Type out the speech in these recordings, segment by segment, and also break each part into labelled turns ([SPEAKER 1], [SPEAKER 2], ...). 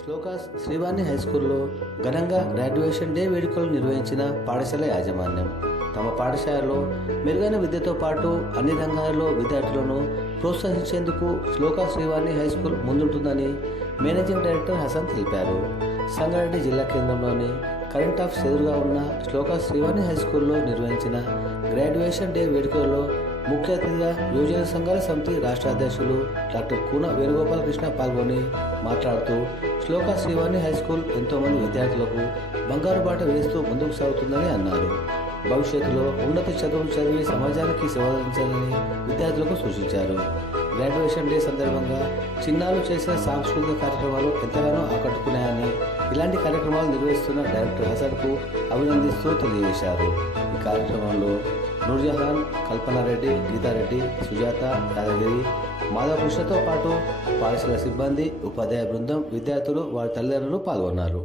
[SPEAKER 1] Shlokas Srivani high స్కూల్లో ఘనంగా graduation day వేడుకలు నిర్వహించిన పాఠశాల యాజమాన్యం. తమ పాఠశాలలో మెరుగైన విద్యతో పాటు అన్ని రంగాల్లో విద్యార్థులను ప్రోత్సహించేందుకు శ్లోకా శ్రీవాణి హై స్కూల్ ముందుంటుందని మేనేజింగ్ డైరెక్టర్ హసన్ తెలిపారు. సంగారెడ్డి జిల్లా కేంద్రంలోని కరెంట్ ఆఫ్ ఎదురుగా ఉన్న శ్లోకా శ్రీవాణి హై స్కూల్లో నిర్వహించిన గ్రాడ్యుయేషన్ డే వేడుకల్లో ముఖ్య అతిథిగా యువజన సంఘాల సమితి రాష్ట్ర అధ్యక్షులు డాక్టర్ కూన వేణుగోపాలకృష్ణ పాల్గొని మాట్లాడుతూ శ్లోక శ్రీవాణి హై స్కూల్ ఎంతోమంది విద్యార్థులకు బంగారు బాట వేస్తూ ముందుకు సాగుతుందని అన్నారు. భవిష్యత్తులో ఉన్నత చదువులు చదివి సమాజానికి సేవలందించాలని విద్యార్థులకు సూచించారు. గ్రాడ్యుయేషన్ డే సందర్భంగా చిన్నారులు చేసిన సాంస్కృతిక కార్యక్రమాలు ఎంతగానో ఆకట్టుకున్నాయని ఇలాంటి కార్యక్రమాలు నిర్వహిస్తున్న డైరెక్టర్ హసన్కు అభినందిస్తూ తెలియజేశారు. ఈ కార్యక్రమంలో నూర్జహాన్ కల్పనారెడ్డి గీతారెడ్డి సుజాత యాదగిరి మాధవకృష్ణతో పాటు పాఠశాల సిబ్బంది ఉపాధ్యాయ బృందం విద్యార్థులు వారి తల్లిదండ్రులు పాల్గొన్నారు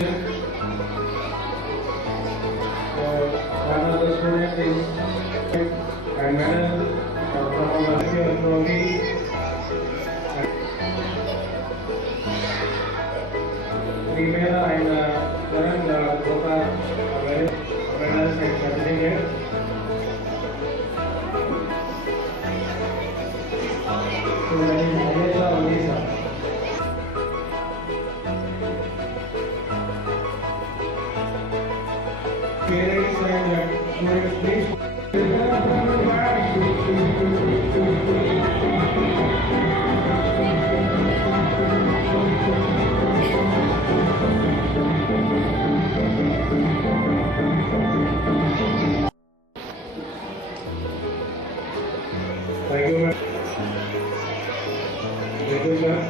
[SPEAKER 2] Thank you. and Madam Dr. Murthy Primera and Karan Gopal medals and certificates. Thank you, ma'am. Thank you, sir.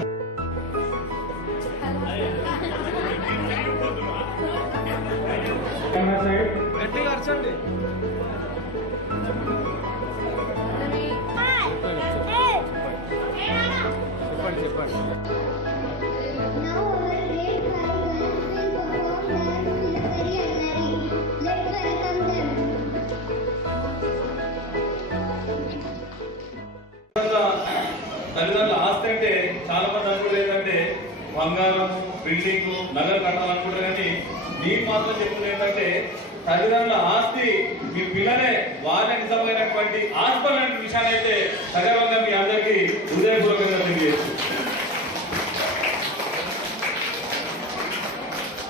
[SPEAKER 2] Camera side.
[SPEAKER 3] గట్టిగా అరచండి చెప్పండి చెప్పండి
[SPEAKER 4] తల్లిదండ్రుల ఆస్తి అంటే చాలా మంది అనుకుంటారు ఏంటంటే బంగారం బిల్డింగ్ నగలు కట్టాలనుకుంటారు కానీ మీకు మాత్రం చెప్తున్న ఏంటంటే తల్లిదండ్రుల ఆస్తి మీ పిల్లలే వారి నిజమైనటువంటి ఆత్మ అనే విషయాన్ని అయితే సగర్వంగా మీ అందరికీ హృదయపూర్వకంగా తెలియజేస్తుంది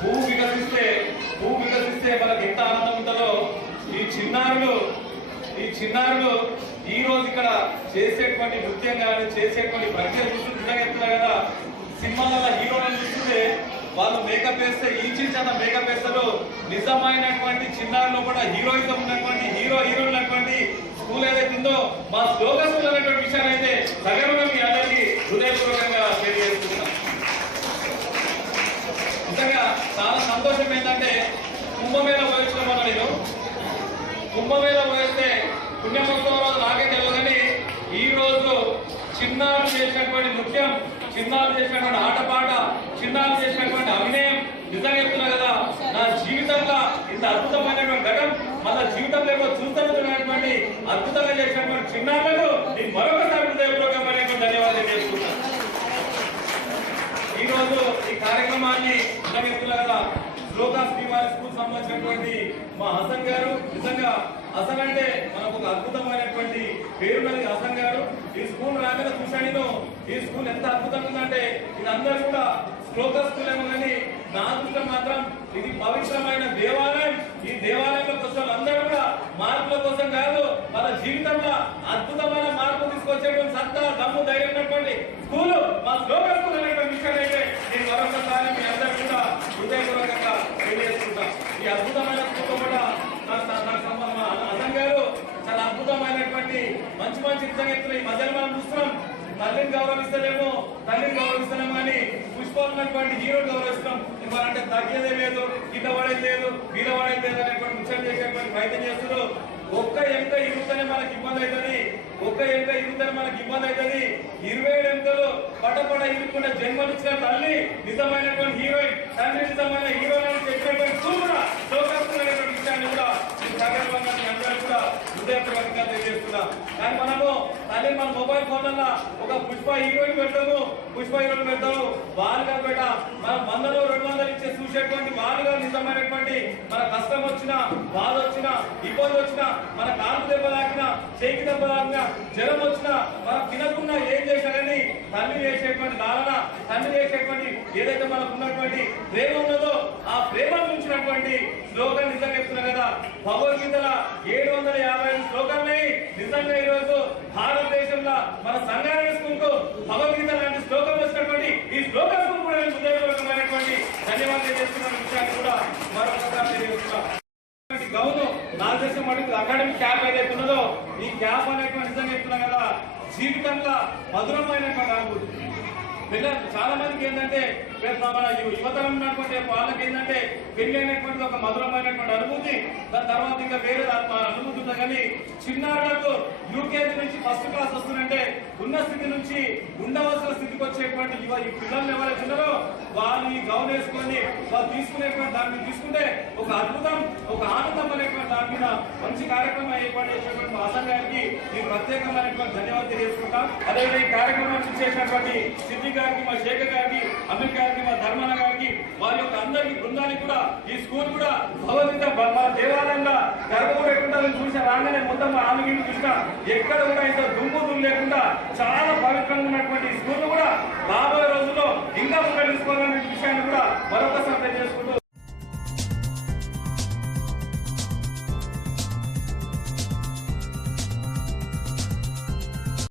[SPEAKER 4] పువ్వు వికసిస్తే పువ్వు వికసిస్తే మనకు ఎంత ఆనందం ఉంటుందో ఈ చిన్నారులు ఈ చిన్నారులు ఈ రోజు ఇక్కడ చేసేటువంటి నృత్యం కానీ చేసేటువంటి ప్రక్రియ చూస్తుంటే చెప్తున్నారు కదా సినిమాలలో హీరోలను చూస్తుంటే వాళ్ళు మేకప్ వేస్తే ఇంచిన మేకప్ వేస్తారు. నిజమైనటువంటి చిన్నారులో కూడా హీరోయిజం ఉన్నటువంటి హీరో హీరోలు ఉన్నటువంటి స్కూల్ ఏదైతే ఉందో మా స్లోగన్ స్కూల్ అనేటువంటి అయితే సగర్వంగా మీ అందరికీ హృదయపూర్వకంగా తెలియజేస్తున్నాం. నిజంగా చాలా సంతోషం ఏంటంటే కుంభమేళ పోయించడం వల్ల నేను కుంభమేళ పోయిస్తే పుణ్యమోత్సవం రోజు నాకే తెలియదు కానీ ఈ రోజు చిన్నాలు చేసినటువంటి నృత్యం చిన్నారులు చేసినటువంటి ఆటపాట చిన్నాలు చేసినటువంటి అభినయం నిజంగా చెప్తున్నా కదా నా జీవితంలో ఇంత అద్భుతమైనటువంటి ఘటన మన జీవితంలో ఏమో చూస్తున్నటువంటి అద్భుతంగా చేసినటువంటి చిన్నారులకు నేను మరొకసారి హృదయపూర్వకమైనటువంటి ధన్యవాదాలు చేసుకుంటాను ఈ రోజు ఈ కార్యక్రమాన్ని నిర్వహిస్తున్న కదా శ్లోకా శ్రీవారి స్కూల్ సంబంధించినటువంటి మా హసన్ గారు. నిజంగా హసన్ అంటే మనకు ఒక అద్భుతమైనటువంటి పేరు కలిగి హసన్ గారు. ఈ స్కూల్ రాగానే చూశాను ఈ స్కూల్ ఎంత అద్భుతంగా ఉందంటే ఇది అందరూ కూడా శ్లోకా స్కూల్ ఏమో కానీ నా దృష్టి మాత్రం ఇది పవిత్రమైన దేవాలయం. ఈ దేవాలయంలో కోసం అందరూ కూడా మార్పుల కోసం కాదు మన జీవితంలో అద్భుతమైన మార్పు తీసుకొచ్చేటువంటి సత్తా దమ్ము ధైర్యం ఉన్నటువంటి స్కూల్ మా శ్లోక స్కూల్ అనేటువంటి విషయాన్ని అయితే నేను మరొకసారి మీ అందరూ కూడా హృదయపూర్వక తెలియజేసుకుంటా ఈ అద్భుతమైన స్కూల్ కూడా నాకు నాకు- నాకు సంబంధం మా అన్నం గారు చాలా అద్భుతమైనటువంటి మంచి మంచి నిజంగా ఈ మధ్యలో మనం చూస్తున్నాం. తల్లిని గౌరవిస్తలేము తల్లిని గౌరవిస్తున్నాం కానీ పుష్పాలు ఉన్నటువంటి హీరోని గౌరవిస్తున్నాం. ఇవ్వాలంటే తగ్గేదే లేదు కింద పడేది లేదు మీద పడేది లేదు అనేటువంటి ముచ్చట చేసేటువంటి ప్రయత్నం చేస్తున్నారు. ఒక్క ఎంక ఇరుగుతనే మనకి ఇబ్బంది అవుతుంది. ఒక్క ఎంక ఇరుగుతనే మనకి ఇబ్బంది అవుతుంది. ఇరవై ఏడు ఎంకలు పటపట ఇరుక్కున్న జన్మనిచ్చిన తల్లి నిజమైనటువంటి హీరోయిన్ తండ్రి నిజమైన హీరోయిన్ అని చెప్పినటువంటి సూపర్ కూడా లోకస్తున్నటువంటి విషయాన్ని కూడా ఈ సందర్భంగా అందరూ కూడా హృదయపూర్వకంగా తెలియజేస్తున్నా. కానీ మనము తల్లి మన మొబైల్ ఫోన్లలో ఒక పుష్ప హీరోయిన్ పెట్టాము పుష్ప హీరోయిన్ పెడతాము వాళ్ళుగా పెట్ట మన వందలు రెండు వందలు ఇచ్చే చూసేటువంటి వాళ్ళుగా నిజమైనటువంటి మన కష్టం వచ్చినా బాధ వచ్చినా ఇబ్బంది వచ్చినా మన కాలు దెబ్బ తాకినా చేకి దెబ్బ తాకినా జ్వరం వచ్చినా మనం తినకుండా ఏం చేసినా తల్లి చేసేటువంటి లాలన తండ్రి చేసేటువంటి ఏదైతే మనకు ఉన్నటువంటి ప్రేమ ఉన్నదో ఆ ప్రేమ మించినటువంటి శ్లోకం నిజంగా చెప్తున్నా కదా. భగవద్గీతల ఏడు వందల యాభై ఐదు శ్లోకాలని నిజంగా ఈరోజు భారతదేశంలో మన సంఘాన్ని వేసుకుంటూ భగవద్గీత లాంటి శ్లోకం వచ్చినటువంటి ఈ శ్లోకాలకు కూడా నేను హృదయపూర్వకమైనటువంటి ధన్యవాదాలు చేస్తున్న విషయాన్ని కూడా మరొకసారి తెలియజేస్తున్నా గౌను నా దేశం అకాడమిక్ క్యాప్ ఏదైతే ఉన్నదో ఈ క్యాప్ అనేటువంటి నిజంగా చెప్తున్నా కదా. జీవితంలో మధురమైనటువంటి అనుభూతి పిల్లలు చాలా మందికి ఏంటంటే మన యువతరం ఉన్నటువంటి వాళ్ళకి ఏంటంటే పెళ్ళి అనేటువంటి ఒక మధురమైనటువంటి అనుభూతి దాని తర్వాత ఇంకా వేరే దాని అనుభూతి ఉంటుంది కానీ చిన్నారులకు యూకేజీ నుంచి ఫస్ట్ క్లాస్ వస్తుందంటే ఉన్న స్థితి నుంచి ఉండవలసిన స్థితికి వచ్చేటువంటి యువ పిల్లలు ఎవరైతే ఉన్నారో వాళ్ళు ఈ గౌన్ వేసుకొని వాళ్ళు తీసుకునేటువంటి దాని మీద తీసుకుంటే ఒక అద్భుతం ఒక ఆనందం అనేటువంటి దాని మీద మంచి కార్యక్రమం ఏర్పాటు చేసినటువంటి మా అసలు గారికి ఈ ప్రత్యేకమైనటువంటి ధన్యవాదాలు తెలియజేసుకుంటాం. అదేవిధంగా ఈ కార్యక్రమాన్ని చేసినటువంటి సిద్ధి గారికి మా శేఖర్ గారికి అమిత్ గారికి మా ధర్మన్న గారికి వారి యొక్క అందరికి బృందానికి కూడా ఈ స్కూల్ కూడా భగవద్గీత బ- మన దేవాలయంలో గర్భగుడి ఎట్టుంటుందని చూసి రాగానే మొత్తం మా చూసిన ఎక్కడ కూడా ఇంత దుమ్ము దుమ్ము లేకుండా చాలా పవిత్రంగా ఉన్నటువంటి స్కూల్ కూడా